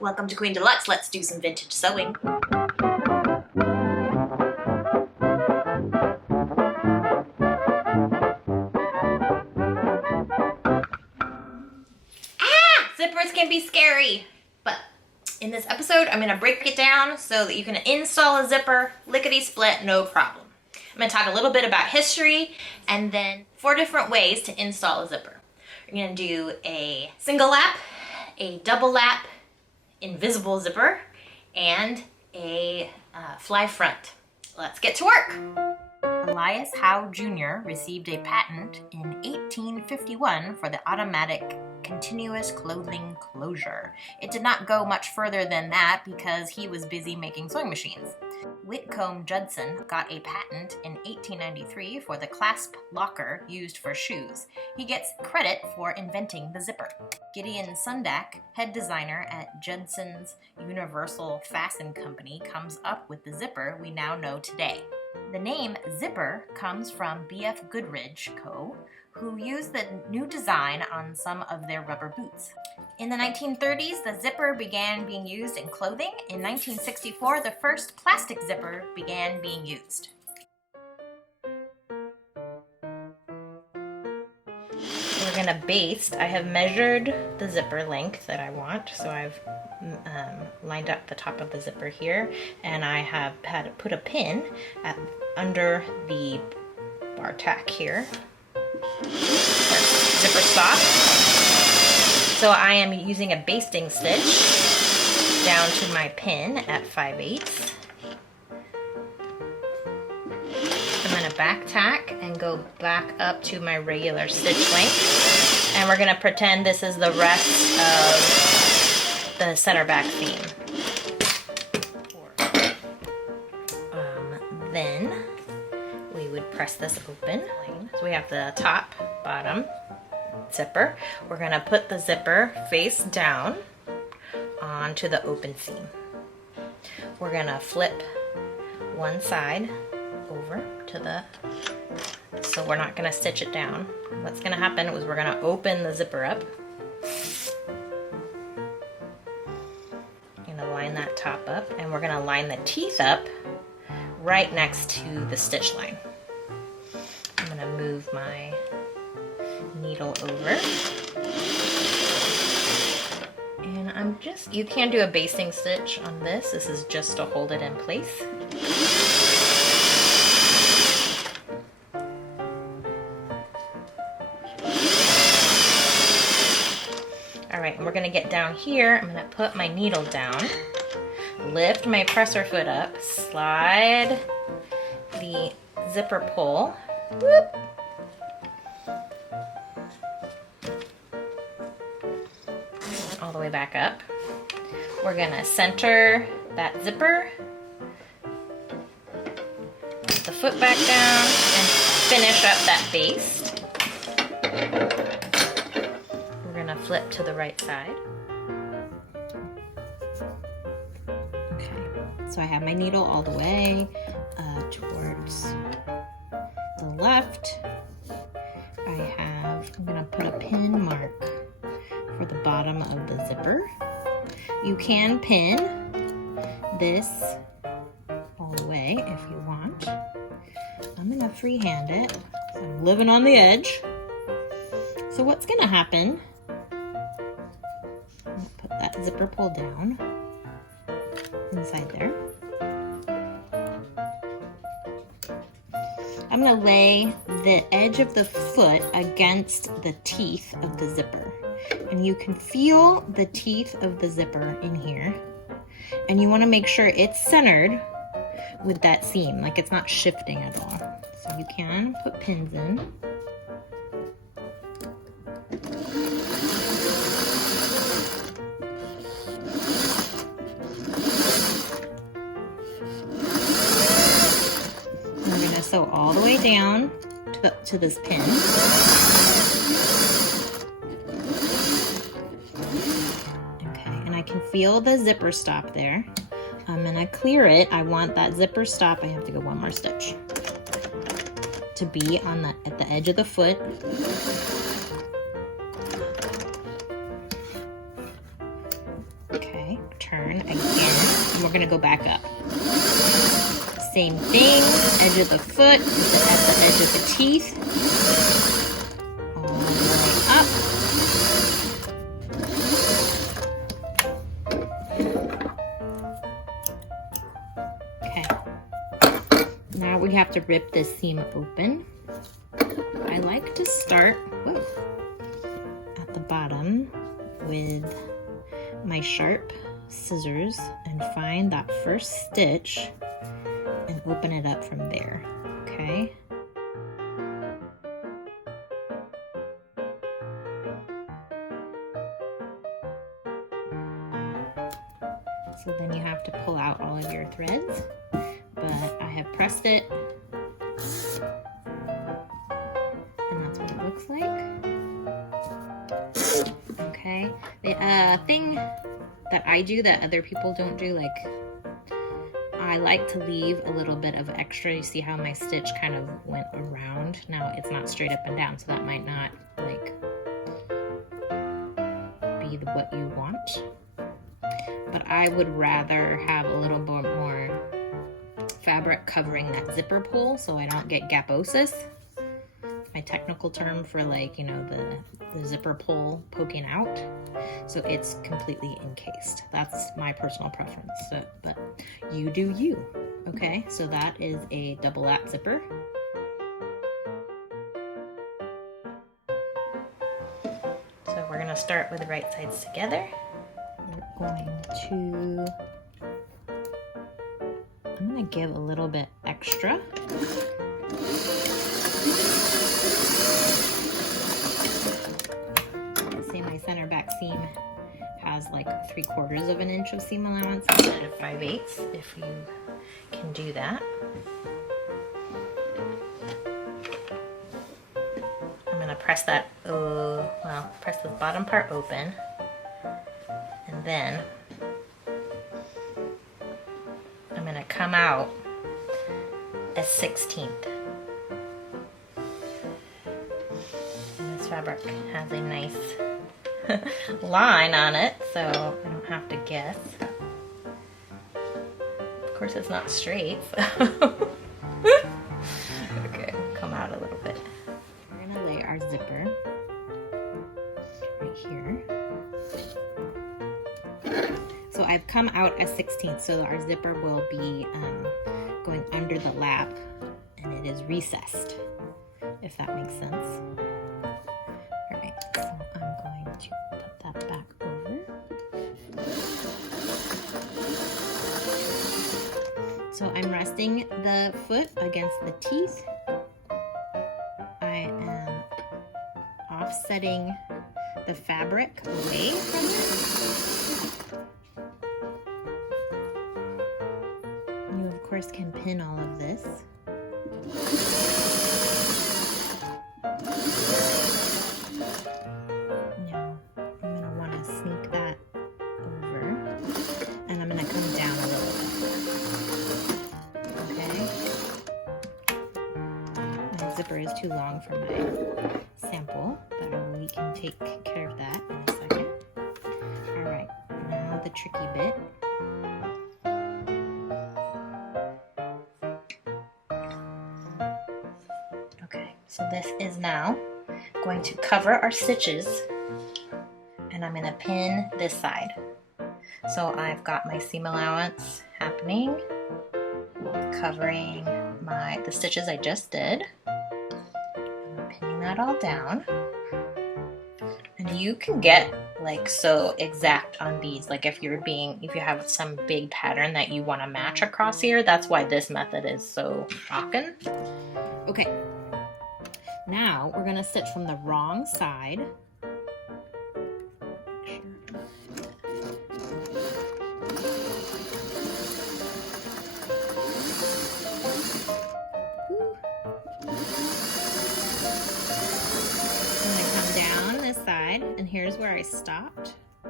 Welcome to Queen Deluxe. Let's do some vintage sewing. Zippers can be scary, but in this episode, I'm gonna break it down so that you can install a zipper, lickety-split, no problem. I'm gonna talk a little bit about history and then 4 different ways to install a zipper. We're gonna do a single lap, a double lap, invisible zipper, and a fly-front. Let's get to work. Elias Howe Jr. received a patent in 1851 for the automatic continuous clothing closure. It did not go much further than that because he was busy making sewing machines. Whitcomb Judson got a patent in 1893 for the clasp locker used for shoes. He gets credit for inventing the zipper. Gideon Sundak, head designer at Judson's Universal Fasten Company, comes up with the zipper we now know today. The name zipper comes from B.F. Goodrich Co., who used the new design on some of their rubber boots. In the 1930s, the zipper began being used in clothing. In 1964, the first plastic zipper began being used. We're gonna baste. I have measured the zipper length that I want, so I've lined up the top of the zipper here, and I have had put a pin under the bar tack here. Zipper stop. So I am using a basting stitch down to my pin at 5/8. I'm going to back tack and go back up to my regular stitch length. And we're going to pretend this is the rest of the center back seam. Then we would press this open. So we have the top, bottom zipper. We're going to put the zipper face down onto the open seam. We're going to flip one side over to the, so we're not going to stitch it down. What's going to happen is we're going to open the zipper up. Going to line that top up, and we're going to line the teeth up right next to the stitch line. I'm going to move my needle over. And I'm just, you can do a basting stitch on this. This is just to hold it in place. All right, and we're going to get down here. I'm going to put my needle down, lift my presser foot up, slide the zipper pull, whoop, all the way back up. We're gonna center that zipper, put the foot back down, and finish up that base. We're gonna flip to the right side. So I have my needle all the way towards the left. I'm gonna put a pin mark for the bottom of the zipper. You can pin this all the way if you want. I'm gonna freehand it. So I'm living on the edge. So what's gonna happen, I'm gonna put that zipper pull down inside there. I'm going to lay the edge of the foot against the teeth of the zipper. And you can feel the teeth of the zipper in here. And you want to make sure it's centered with that seam, like it's not shifting at all. So you can put pins in. Sew all the way down to this pin. Okay, and I can feel the zipper stop there. I'm gonna clear it. I want that zipper stop. I have to go one more stitch to be on at the edge of the foot. Okay, turn again, and we're gonna go back up. Same thing, edge of the foot, at the edge of the teeth, all the way up. Okay, now we have to rip this seam open. I like to start at the bottom with my sharp scissors and find that first stitch and open it up from there, okay? So then you have to pull out all of your threads, but I have pressed it, and that's what it looks like. Okay, the thing that I do that other people don't do, like, I like to leave a little bit of extra. You see how my stitch kind of went around? Now it's not straight up and down, so that might not like be what you want. But I would rather have a little bit more fabric covering that zipper pull so I don't get gaposis. My technical term for, like, you know, the zipper pull poking out, so it's completely encased. That's my personal preference, so, but you do you. Okay, so that is a double lap zipper. So we're gonna start with the right sides together. I'm gonna give a little bit extra. My center back seam has like 3/4 of an inch of seam allowance instead of 5/8, if you can do that. I'm gonna press that, press the bottom part open, and then I'm gonna come out a 1/16. And this fabric has a nice line on it, so I don't have to guess. Of course, it's not straight, so. Okay, come out a little bit. We're gonna lay our zipper right here. So I've come out a 1/16, so our zipper will be going under the lap, and it is recessed, if that makes sense. Alright, so I'm going to put that back over. So I'm resting the foot against the teeth. I am offsetting the fabric away from it. You of course can pin all of this. Now I'm going to want to sneak that over, and I'm going to come down a little bit. Okay? My zipper is too long for my sample, but we can take care of that in a second. Alright, now the tricky bit. Okay, so this is now going to cover our stitches, and I'm going to pin this side. So I've got my seam allowance happening, covering the stitches I just did. I'm pinning that all down. And you can get like so exact on these, like if you have some big pattern that you want to match across here, that's why this method is so rockin'. Okay, now we're gonna stitch from the wrong side. And here's where I stopped. I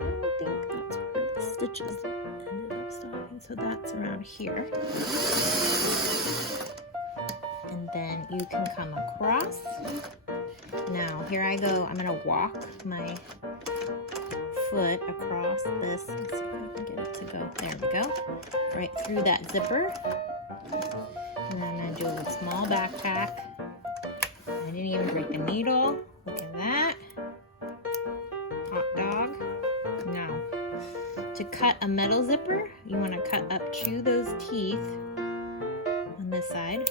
don't think that's where the stitches ended up stopping, so that's around here. And then you can come across. Now here I go, I'm gonna walk my foot across this. Let's see if I can get it to go. There we go. Right through that zipper. And then I'm going to do a small backpack. I didn't even break a needle. Look at that. Hot dog. Now, to cut a metal zipper, you want to cut up to those teeth on this side.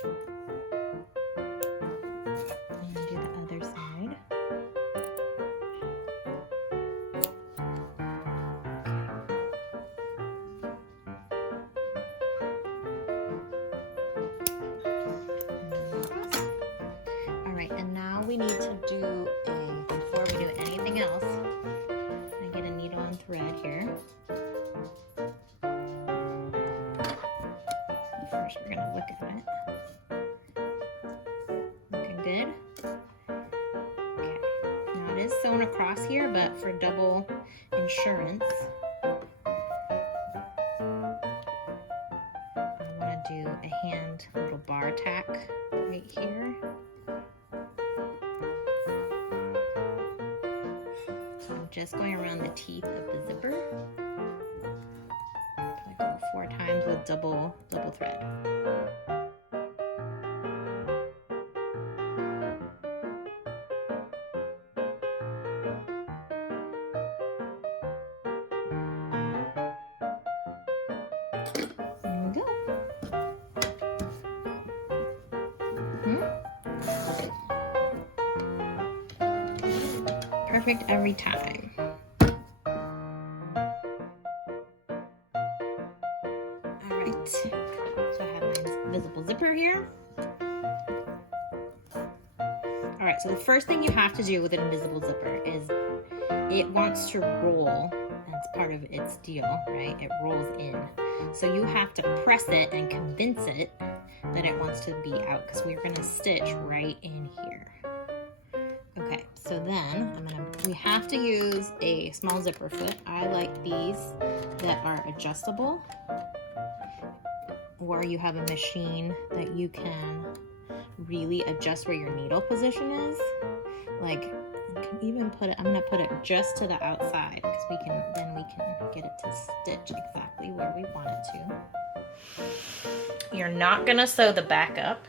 And do the other side. Alright, and now we need to do before we do anything else, I get a needle and thread here. First we're going to look at it. Looking good. Okay, now it is sewn across here, but for double insurance, I want to do a hand little bar tack right here. So I'm just going around the teeth of the zipper. I go 4 times with double thread. There we go. Perfect every time. Alright, so I have my invisible zipper here. Alright, so the first thing you have to do with an invisible zipper is it wants to roll. That's part of its deal, right? It rolls in. So you have to press it and convince it that it wants to be out, because we're going to stitch right in here. Okay, so then we have to use a small zipper foot. I like these that are adjustable, or you have a machine that you can really adjust where your needle position is. Like, you can even put it, I'm going to put it just to the outside, because then we can get it to stitch exactly where we want it to. You're not going to sew the back up.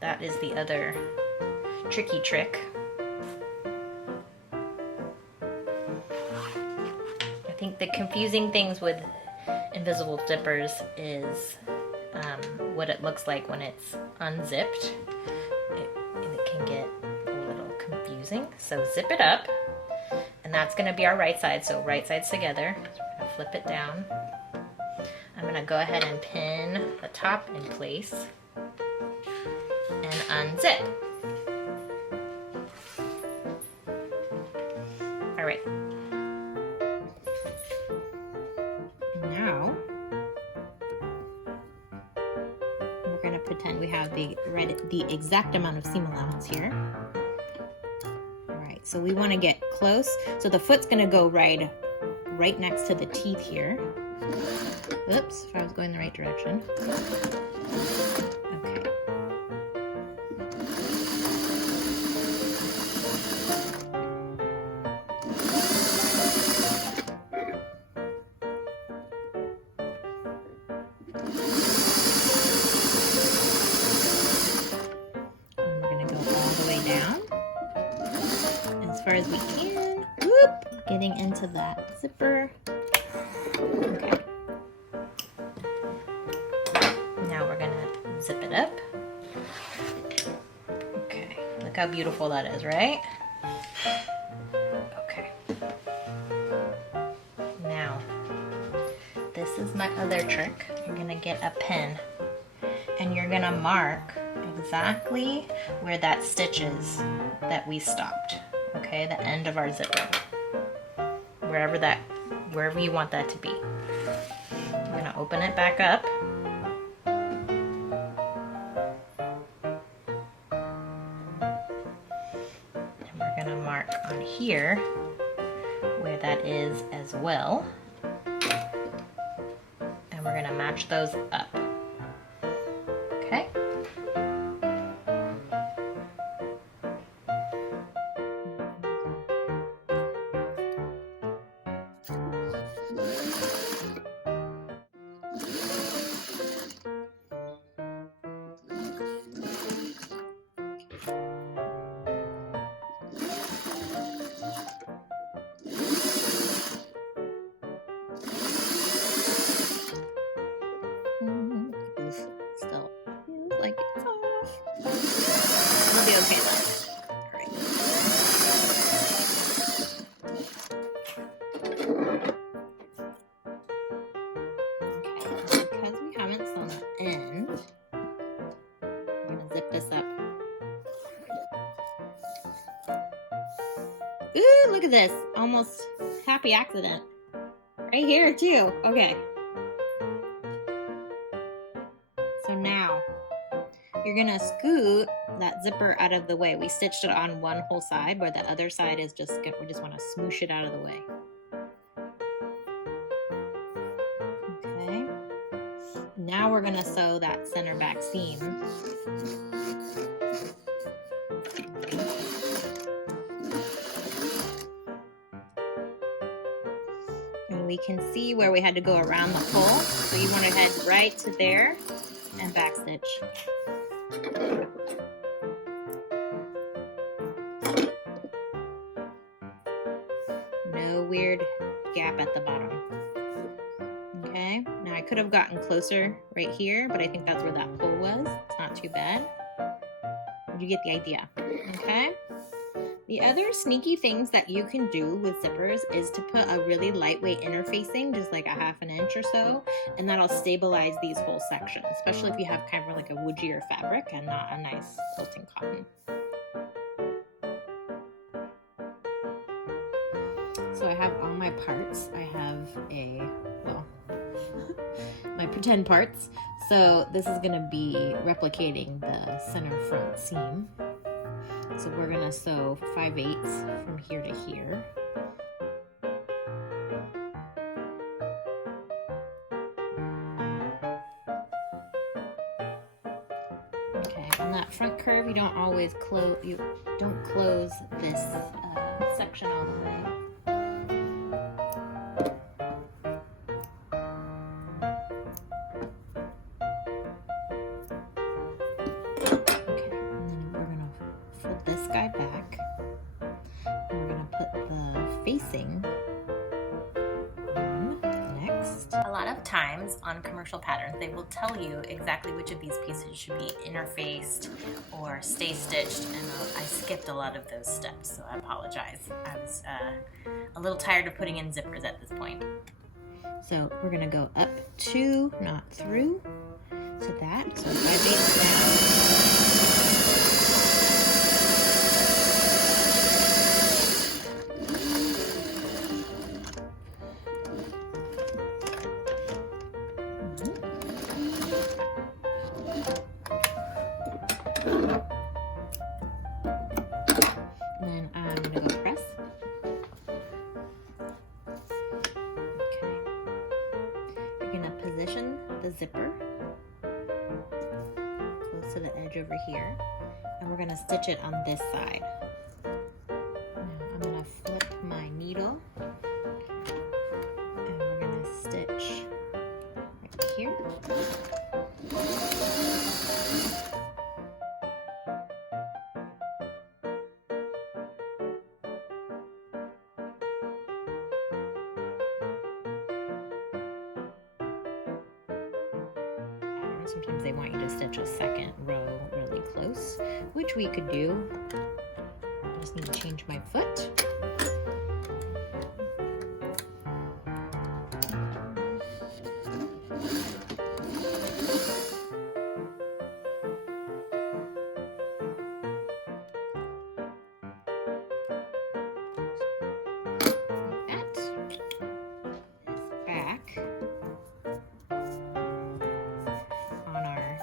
That is the other tricky trick. I think the confusing things with invisible zippers is what it looks like when it's unzipped. It can get a little confusing. So zip it up, and that's going to be our right side. So right sides together. So we're going to flip it down. I'm going to go ahead and pin the top in place and unzip. All right. Now we're going to pretend we have the exact amount of seam allowance here. All right, so we want to get close. So the foot's going to go right next to the teeth here. Oops, if I was going the right direction. Okay. And we're going to go all the way down as far as we can. Whoop! Getting into that zipper. Okay. Now we're gonna zip it up. Okay, look how beautiful that is, right? Okay. Now, this is my other trick. You're gonna get a pen and you're gonna mark exactly where that stitch is that we stopped. Okay, the end of our zipper. Wherever you want that to be. I'm gonna open it back up. And we're gonna mark on here where that is as well. And we're gonna match those up. Okay? Still feels like it's off. It'll be okay though. Alright. Okay, because we haven't sewn the end, I'm gonna zip this up. Ooh, look at this. Almost happy accident. Right here too. Okay. So now you're gonna scoot that zipper out of the way. We stitched it on one whole side where the other side is just, we just wanna smoosh it out of the way. Okay. Now we're gonna sew that center back seam. And we can see where we had to go around the hole. So you wanna head right to there and backstitch. No weird gap at the bottom. Okay, now I could have gotten closer right here, but I think that's where that hole was. It's not too bad. You get the idea, okay? The other sneaky things that you can do with zippers is to put a really lightweight interfacing, just like a ½ an inch or so, and that'll stabilize these whole sections, especially if you have kind of like a woodier fabric and not a nice quilting cotton. So I have all my parts. I have my pretend parts. So this is gonna be replicating the center front seam. So we're gonna sew 5/8 from here to here. Okay, on that front curve, you don't always close. You don't close this section all the way. Back. And we're going to put the facing on next. A lot of times on commercial patterns, they will tell you exactly which of these pieces should be interfaced or stay stitched, and I skipped a lot of those steps, so I apologize. I was a little tired of putting in zippers at this point. So we're going to go up 2, not through, to that. So 5/8 down. Then I'm going to go press. Okay. You're going to position the zipper close to the edge over here, and we're going to stitch it on this side. Now I'm going to flip my needle, and we're going to stitch right here. Sometimes they want you to stitch a second row really close, which we could do. I just need to change my foot.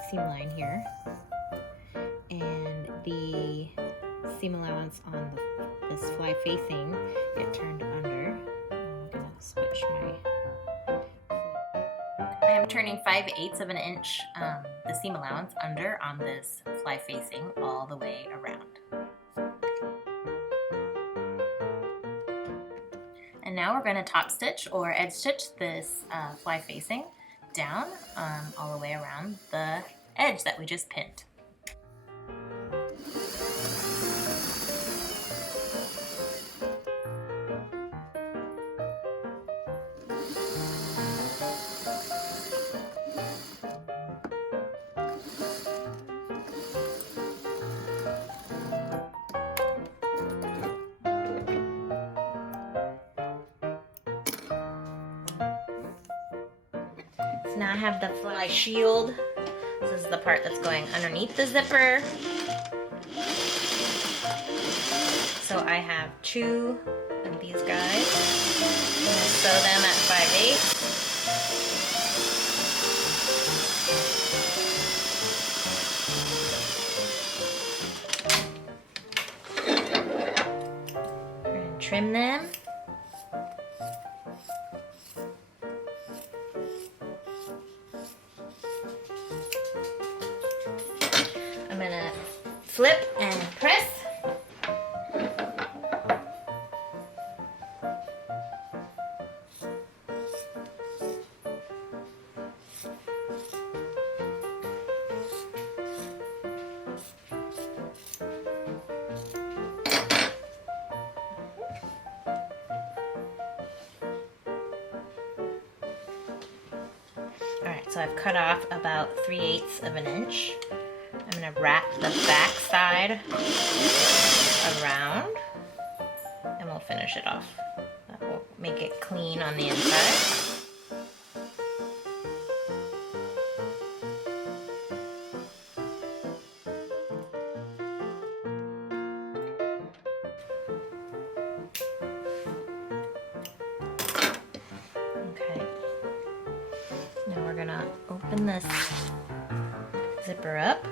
Seam line here, and the seam allowance on this fly facing get turned under. I'm gonna switch I am turning 5/8 of an inch the seam allowance under on this fly facing all the way around. And now we're going to top stitch or edge stitch this fly facing down all the way around the edge that we just pinned. Now I have the fly shield. This is the part that's going underneath the zipper. So I have 2 of these guys. I'm going to sew them at 5/8. We're going to trim them. I'm gonna flip and press. Alright, so I've cut off about 3/8 of an inch. I'm going to wrap the back side around and we'll finish it off. That will make it clean on the inside. Okay. Now we're going to open this zipper up.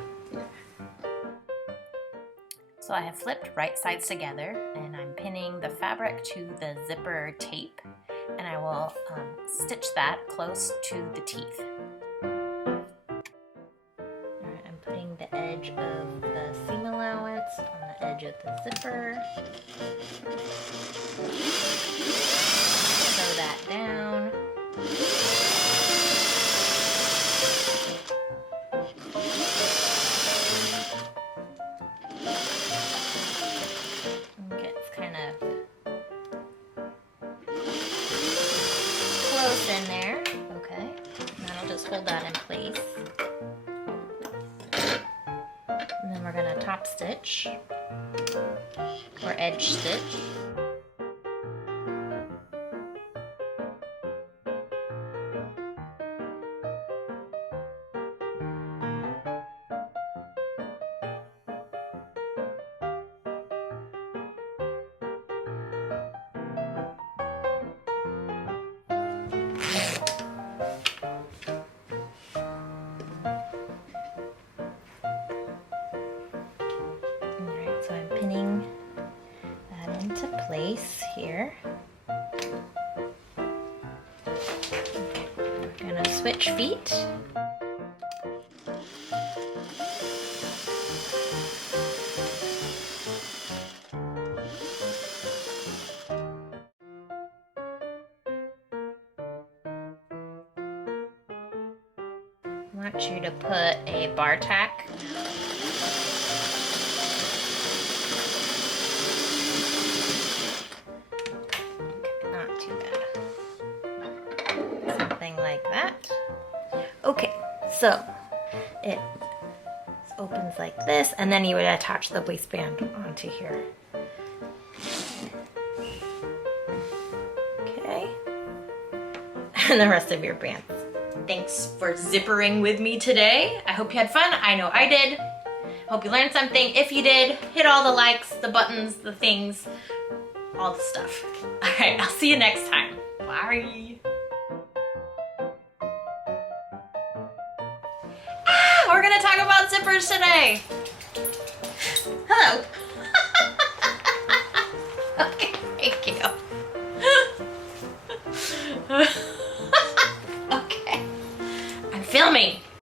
So I have flipped right sides together and I'm pinning the fabric to the zipper tape and I will stitch that close to the teeth. Alright, I'm putting the edge of the seam allowance on the edge of the zipper. Sew that down. In there, okay, and I'll just hold that in place. And then we're going to top stitch or edge stitch. So I'm pinning that into place here. We're gonna switch feet. I want you to put a bar tack like that. Okay, so it opens like this, and then you would attach the waistband onto here. Okay, and the rest of your pants. Thanks for zippering with me today. I hope you had fun. I know I did. Hope you learned something. If you did, hit all the likes, the buttons, the things, all the stuff. All right, I'll see you next time. Bye. We're gonna talk about zippers today. Hello.